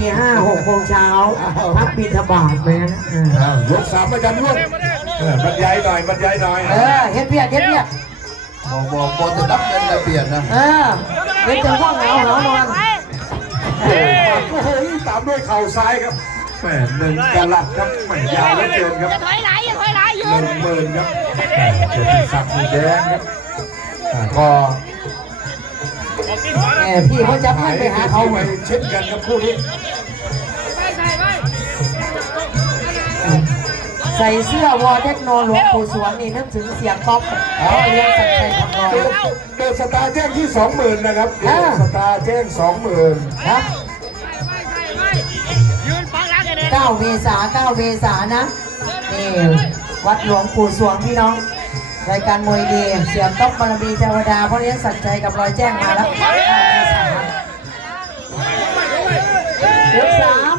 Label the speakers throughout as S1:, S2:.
S1: ตีห้าหกโมงเช้าพักบิณฑบาตไหมนะเออ
S2: อ้าวยกสามอาจารย์ด้วงเออบรรยายหน่อยบรรยายหน่อย
S1: เออเฮ็ดเพียดเฮ็ดเพียด
S2: บอกบอกบอกจะนับเป็นระเบียบนะ
S1: เออเฮ็ดจะห้องเหงาเหงานอน
S2: โอ้โหตามด้วยเข่าซ้ายครับแหมหนึ่งกะลัดครับแหมยาวเหลือเกินครับ
S3: อย่าถอยหลังอย่าถอยหลังยื
S2: ห
S3: น
S2: นึ่งหมื่นครับแหมเกียรติศักดิ์มีแดงครับอ่าก็
S1: แหม พี่เขาจะไม่ไปหาเขา
S2: ไปเช่นกันครับคู่นี้
S1: ใส่เสื้อวอเทคโนหลวงปู่สวงนี่นึกถึงเสียงก๊อฟเอาเลี้ยงสักใจทำนอย
S2: เดินเดินสตาร์แจ้งที่สองหมื่นนะครับเดินสตาร์แจ้งสองหมื่น
S1: ครับ
S3: ยืนปังหลังกันเลย
S1: 9เมษาเมษานะนี่วัดหลวงปู่สวงพี่น้องรายการมวยดี เสียงก๊อฟบารมีเทวดาเพ่อเลี้ยงสักใจกับรอยแจ้งมาแล้ว ยกสาม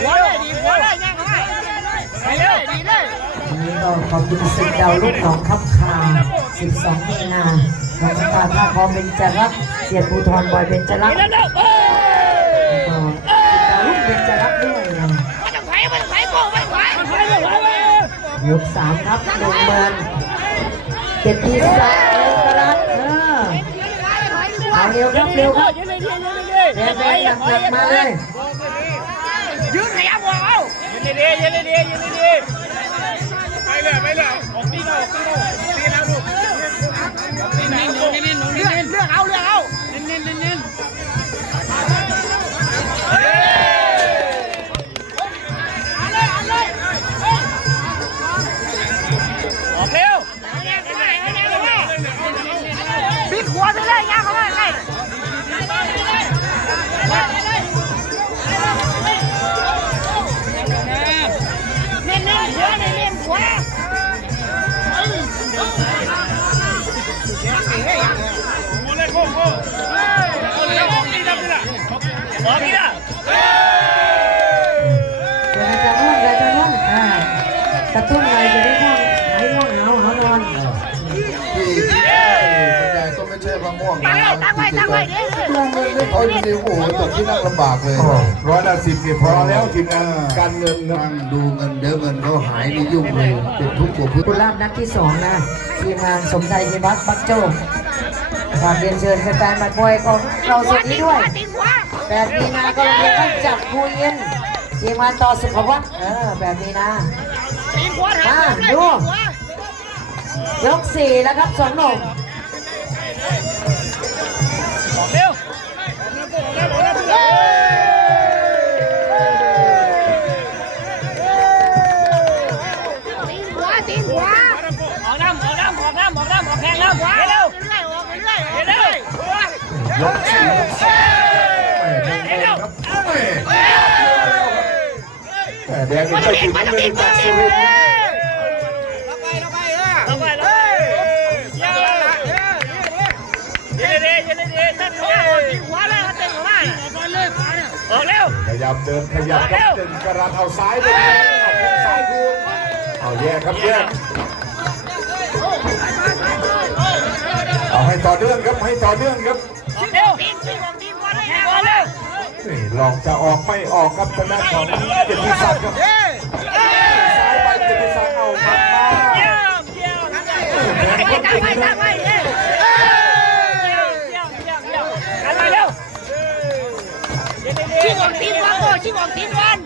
S3: หัวเลยดีหัวเลยยังไงดีเลยดีเลย
S1: วันนี้ก็ขอบคุณสิทธิ์ดาวลูกหนองคับคา12มีนาน้องตาท่าคอเป็นจรักเสียนภูทรบอยเป็นจรัก ย
S3: ก
S1: สามครับหนึ่งหมื่นเจ็ดที่สามเร็วกระดับเออเอาเร็วครับเร็วครับ
S3: ยืนเลยยืนเลยยืนเลย
S1: แรงแรงหนักหนักมาเลย
S3: ยืนขยับหัวเอายืนเลยยืนเลยยืนเลยไปเลยไปเลยออกนี่เราออกนี่เรา ออกนี่ละ
S1: เดี๋ยวจะนวดเดี๋ยวจะนวดอ่ากระตุ้นอะไรจะได้ง่วงหายง่วงเหงาเหานอน
S2: ที่คุณยายก็ไม่ใช่ว่าม่วง
S3: ตั้ง
S2: นะ
S3: ไว้ตั้งไว้ตั้งไว้เด้
S2: เรื่องเงินไม่พอจริงๆโอ้โหตกที่นั่งลำบากเลย
S4: ร้อยละสิบเนี่ยพอแล้วทีมงานการเงินนะ
S2: นั่งดูเงินเดี๋ยวเงินเขาหายนี่ยุ่งเลยเป็นทุกข์กว่าพื้น
S1: คุณลาบนัดที่สองนะทีมงานสมใจพิพัฒน์บักโจ้ฝากเรียนเชิญแฟนๆมามวยของเราสุดนี้ด้วย
S3: ติดหัว
S1: แปดมีนาก็เรียนต้องจับคุยเย็นทีมงานต่อสุขวัฒน์เออแปดมีนา
S3: ติดหัวถาม
S1: ยกสี่แล้วครับสองหนุ่ม
S3: เร็วตีหัวตีหัวออกน้ำออกน้ำออกน้ำออกน้ำออกแพงน้ำหัวเร็วเรื่อยออกเรื่อยเรื่อย
S4: ยกสี่ แต่แดงนี่ไปถึงนั่นเลยจากสุรินทร์
S3: เข้าไปเลยเย้เย้เย้เย้เย้นั่นหัวตีหัวเลยเขาเต็มหัวเลยออกเร็ว
S4: ขยับเดินขยับครับเดินกระรันเอาซ้ายไปเอาซ้ายคืนเอาแยกครับแยกเอาให้ต่อเนื่องครับให้ต่อเนื่องครับ
S3: ล
S4: องจะออกไม่ออกครับทางด้านของเกียรติศักดิ์ครับซ้ายไปเกียรติศักดิ์เอาครับมา
S3: เยี่ยมเยี่ยมไปตั้งไปตั้งไปเยี่ยมวันไปเร็วชิงออกตีนหัวโก้ชิงออกตีนวัน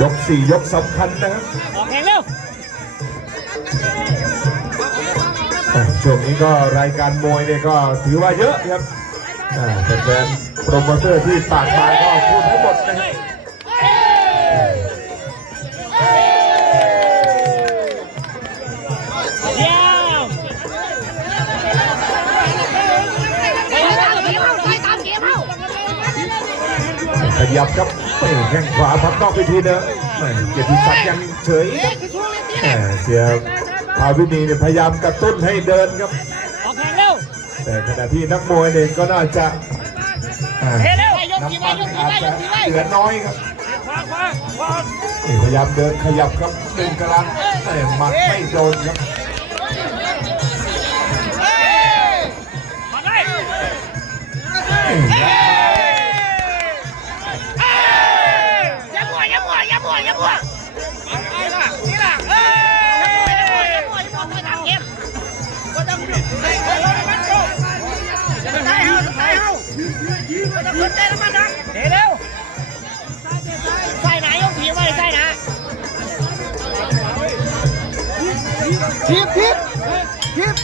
S4: ยกสี่ยกสำคัญนะครับ
S3: ออกแข่งเร็ว
S4: ช่วงนี้ก็รายการมวยเนี่ยก็ถือว่าเยอะครับ แฟนๆโปรโมเตอร์ที่ฝากมาก็พูดให้หมดนะครับ
S3: เยี่ยมไปตามเกมเอาไปตามเกมเอา
S4: ขยับครับเอ้ยแข้งขวาพับนอกไปทีเนอะแหม่เกียรติศักดิ์ยังเฉยครับแหม่เสียภาวินีเนี่ยพยายามกระตุ้นให้เดินครับ
S3: แต่
S4: ขณะที่นักมวยเองก็น่าจะอ่า
S3: เฮ้เร็วยก
S4: น้ำ
S3: ที
S4: มั
S3: ไว้
S4: น
S3: ยกที
S4: อาจ
S3: ไว้ย
S4: จะ
S3: กทีไว้
S4: เหลือน้อยครับ
S3: ขวา
S4: นี่พยายามเดินขยับครับหนึ่งกระลันแต่หมัดไม่โดนครับ
S3: ทิปทิปทิป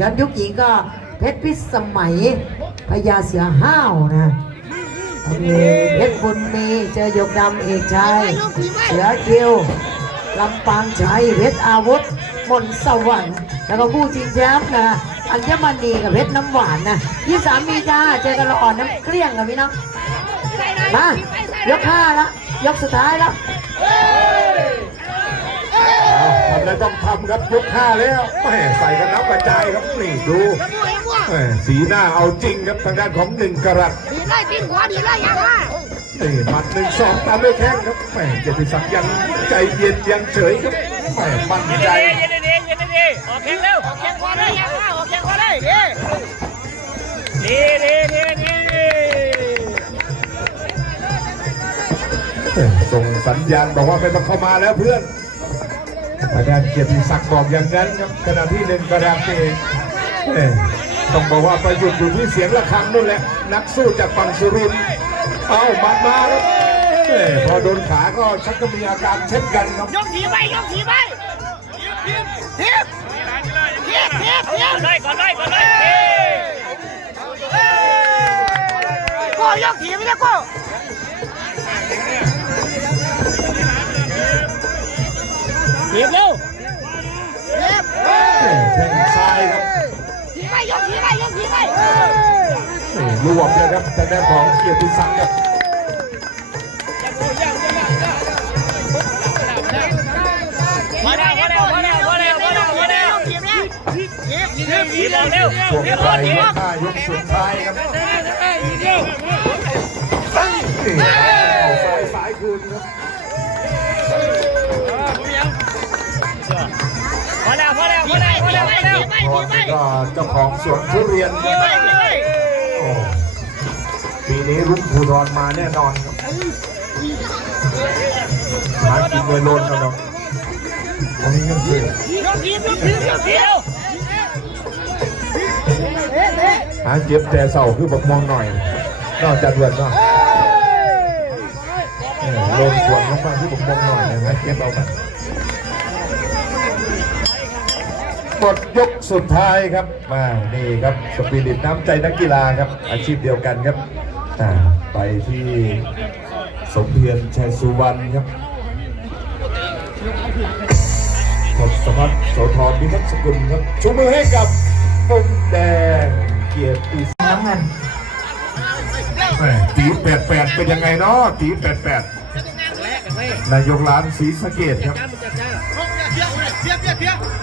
S1: ย้อนยุคหญิงก็เพชรพิสมัยพญาเสือห้าวนะมีเพชรบุญมีเจอยกดำเอกชัยเสือคิวลำปางชัยเพชรอาวุธมนสวรรค์แล้วก็ผู้ชิงแชมป์นะอัญมณีกับเพชรน้ำหวานนะยี่สามมีจ้าเจอกันละอ่อนน้ำเกลี้ยงกับพี่น้องมายกห้าแล้วยกสุดท้ายแล้ว
S4: แล้วต้องทำครับยกห้าแล้วแม่ใส่กันนับกระจายครับนี่ดูแม่สีหน้าเอาจริงครับทางด้านของหนึ่งกระรัต
S3: ดีไล่ตีนขวาดีไล่ยังว่า
S4: นี่หมัดหนึ่งสองตามด้วยแข้งครับแม่เจติศักดิ์ยังใจเย็นยังเฉยครับแม่มั่น
S3: เย็น
S4: ใจ
S3: ดีเย็นดีเย็นดีออกแข้งเร็วออกแข้งขวาเลยยังว่าออกแข้งขวาเลยดีดีดีดีดี
S4: ส่งสัญญาณบอกว่าไม่ต้องเข้ามาแล้วเพื่อน ทางด้านเกียรติศักดิ์บอกอย่างนั้นครับขณะที่หนึ่งกระรัตเองเอ้ยต้องบอกว่าประยุทธ์อยู่ที่เสียงระฆังนู่นแหละนักสู้จากฝั่งสุรินทร์เอาหมัดมาครับเอ้ยพอโดนขาก็ชักก็มีอาการเช่นกันครับ
S3: ยกผีไปยกผีไปทิปทิปทิปทิปทิปเลยก่อนเลยก่อนเลยกูยกผีไม่ได้กู ถีบเร็วถีบ
S4: เอ้ยแข้งซ้ายครับ
S3: ถีบไปยกถีบไปยกถีบไป
S4: นี่รวบเลยครับทางด้านของเกียรติศักดิ์ครับ
S3: มาแล้วมาแล้วมาแล้วมาแล้วมาแล้วมาแล้วถีบนะถีบถีบถีบเร็ว
S4: ช่ง
S3: ถีบ
S4: ปลาย
S3: ถี
S4: ย
S3: บ
S4: กห้ายกสุดท้ายครับเอาซ้
S3: แล้วพอแล้วพอแล้วพอแล้วพอแล้ว
S4: ก่อนนี้ก็เจ้าของสวนทุเรียนครับโอ้ปีนี้รุ่งภูรอนมาแน่นอนครับหากินเงินล้นแล้วเนาะวันนี้ยังเสือ
S3: ยกทีมยกทีมยกทีม
S4: หาเจ็บแต่เสาคือบักมองหน่อยนอกจากเดือนเนาะเออลงส่วนลงมาที่บักมองหน่อยนะฮะเก็บเอากัน หมดยกสุดท้ายครับมานี่ครับสปิริตน้ำใจนักกีฬาครับ อาชีพเดียวกันครับอ่าไปที่สมเพียรชัยสุวรรณครับทศพัฒน์โสธรพิทักษ์สกุลครับชูมือให้กับปุ่มแดงเกียรติ
S1: น้ำเงิน
S4: แหม่ตีแปดแปดเป็นยังไงเนาะตีแปดแปดนายกร้านศรีสะเกดครับ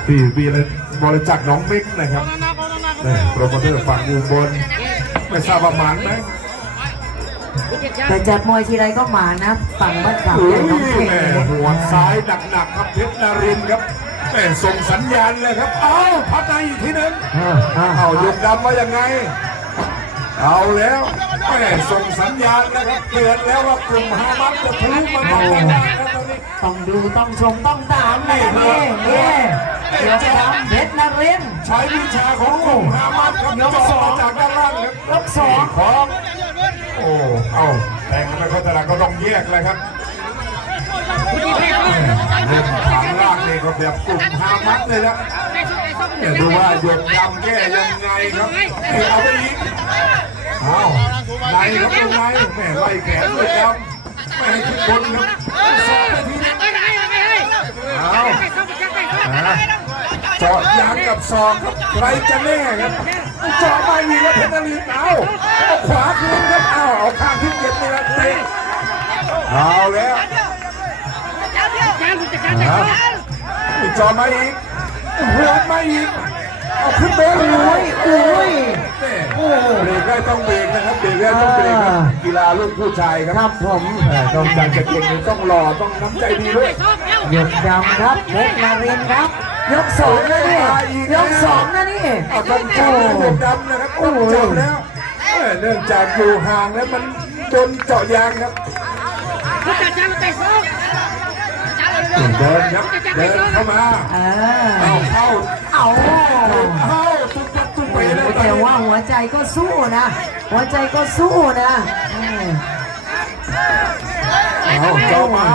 S4: พี่ปีเลยบริจาคน้องมิกนะครับแหม่โปรโมเตอร์ฝั่งอุบลไม่ทราบประมาณไหม
S1: แต่จัดมวยทีไรก็หมานะฝั่งบ้านเก่า
S4: อุ้
S1: เนี่ยน้อง
S4: ย
S1: เก่ง
S4: แหม่
S1: เลย
S4: หัวซ้ายหนักๆครับเพชรนารินทร์ครับแหม่ส่งสัญญาณเลยครับ เอ้าพัดในอีกทีหนึง
S1: อ่าอ่า
S4: เอายกดำว่ายังไง เอาแล้วแหม่ส่งสัญญาณนะครับเตือนแล้วว่ากลุ่มฮามัสจะทุบมันต้องระวังนะครับ ต้อ
S1: งดูต้องชมต้องตามนะนี่นี่เดี๋ยวจะทำเพชรนรินทร์
S4: ใช้วิชาของกลุ่มฮามัสครับยกสองจากด้านล่างครับ
S1: ยกสอง
S4: ของโอ้เอ้าแต่งไม่ค่อยถนัดก็ต้องแยกเลยครับเล่นทางล่างนี่ก็แบบกลุ่มฮามัสเลยนะเนี่ยดูว่าหยดดำแก้ยังไงครับเอาไปอีกเอาในครับตรงในแม่ไล่แขนเลยดำไม่ทุกคนครับสองนาที เอาอะเจาะยางกับซองครับใครจะแน่ครับเจาะไม่มีแล้วเพชรนารินทร์เอาเอาขวาคืนครับเอาเอาข้างที่เจ็บนี่ละเตะเอาแล้วเอาอีกเจาะมาอีกหัวมาอีก
S1: เอาขึ้นเบรกอุ้ยอุ้ยโอ้
S4: เบรกได้ต้องเบรกนะครับเบรกได้ต้องเบรกครับกีฬารุ่นผู้ชายค
S1: ค
S4: รั
S1: รั
S4: บบ
S1: ผม
S4: แม่ต้องการจะเก่งต้องหล่อต้องน้ำใจดีด้วย
S1: หยกดำครับเพชรนารินทร์ครับ ยกสองนะนี่ยกสองนะนี่
S4: เอาต้องจับแล้วหมวกดำนะครับต้องจับแล้วเอ้ยเนื่องจากอยู่ห่างแล้วมันโดนเจาะยางครับเดินครับเดินเข้ามา
S1: เอ
S4: เอา
S1: อ
S4: เข้า
S1: เอา
S4: เข้าตุ๊บตับตุ๊บไปเลย
S1: แต่ว่าหัวใจก็สู้นะ หัวใจก็สู้นะอืม
S4: เอาเจาะมา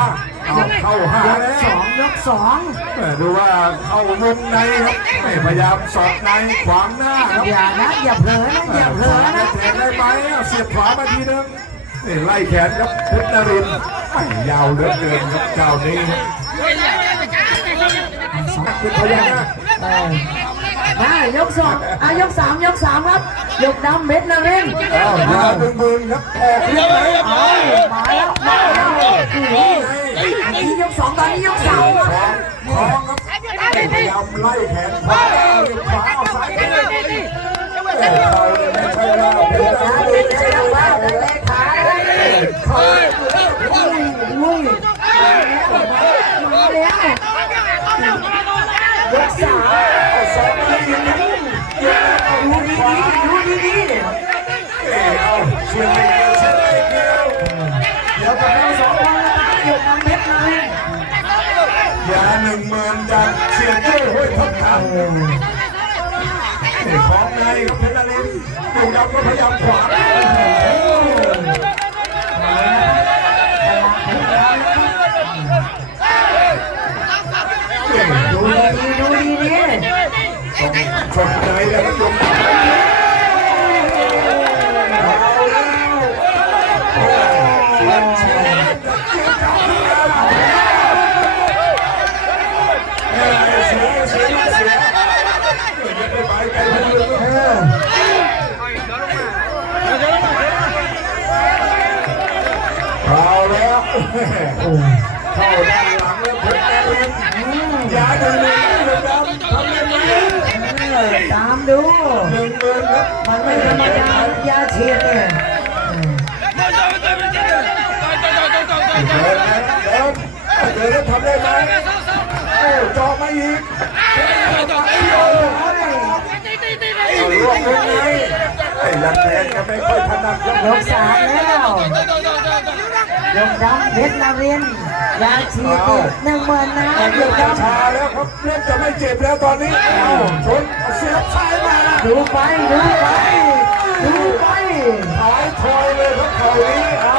S4: เข้าห้าย
S1: ก
S4: แล้
S1: สองยกสอง
S4: แม่ดูว่าเข้าวงในครับไม่พยายามสอดในขวางหน้าครับ
S1: อย่านะอย่าเผลอนะอย่าเผลอนะ
S4: แทงได้ไหมเสียบขวามาทีนึงนี่ไล่แขนครับเพชรนรินไม่ยาวเหลือเกินครับเจ้านี้ครับคือพยายาม
S1: เออได้ยกสองอะยกสามยกสามครับ ยกดำเม็ดนาเร่ง
S4: เอาวยาดึงมือครับออกเรียบไหม
S1: เอามาแล้วมาแล้ว นี่อันนี้ยกสองตอนนี้ยกสาม
S4: คล้องครับพยายามไล่แขนขวาขวาซ้ายไปเลยแต่เราไม่ใช่ว่าเพชรน
S1: นะ
S4: ริ
S1: ดี
S4: นทร์
S1: ใจแล้วว่าแต่เลขาเลย
S4: เข้า
S1: อุ้ยอุ้ยมาแล้วยกสาม
S4: เอาสองมาอีกนิดนึงเอา
S1: ดู
S4: ลูก
S1: ดี
S4: ขวา
S1: ๆดูดี
S4: เอ้ยเอาเชียร์ไม่เกี่ยวเชียร์ไม่เกี่ยว
S1: ๆเดี๋ยวกับเราสองคนนะครับยกดำเม็ดนาเร่ง
S4: ยาหนึ่งหมื่นจากเชียร์เจ้าห้วยทองคำเอ้ยของในครับเพชรนรินทร์ดูดำก็พยายามขวาเอ้ยดู
S1: ดูดีๆดูดี
S4: ชนใจแล้วก็ยก เข้าด้านหลังแล้วเพชรนรินทร์อย่าดึงเลยเดือดำทำได้ไหม
S1: เออตามดู
S4: หนึ่งหมื่นครับ
S1: มันไม่ธรรมดายาเชียร์เนี่ย
S4: เดินนะเดินเดินเดินแล้วทำได้ไหมโอ้จอมาอีกเอาล่วงลงไงไอ้ยันแทงก็ไม่ค่อยถนัดกับ
S1: ยกสามแล้ว ยกดำเพชรนาเรียนยาเชียร์อีกหนึ่งหมื่นนะ
S4: เริ่
S1: ย
S4: ม
S1: ก
S4: จะ
S1: ดำ
S4: ชาแล้วครับเริ่มจะไม่เจ็บแล้วตอนนี้ชนเสียบซ้ายมา
S1: ดูไปดูไปดูไป
S4: หายทอยเลยครับเข่านี้เอา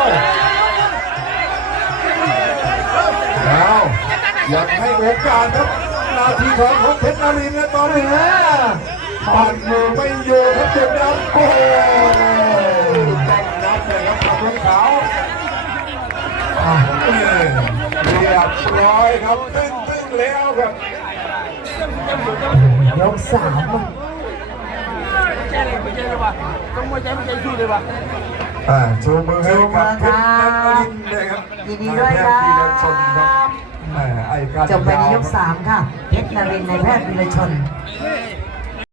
S4: เอาอยากให้โอกาสครับนาทีทองของเพชรนารินทร์และตอนนี้
S1: อ
S4: ปัดมือไม่อยู่ครับเจุดดำโอ้ รียบร้อยครับตึ้งตึ้งแล้วครับ
S1: ยกสาม
S4: อ่าชูมือให้กับเพชรนรินทร์นะครับ
S1: ยินดีด้วยครั
S4: นายแพทย์ธีรชนครับ
S1: บ
S4: อ่าไอ้การ
S1: จบไปในยกสามค่ะเพชรนารินทร์ในแพทย์วิรชน
S4: เ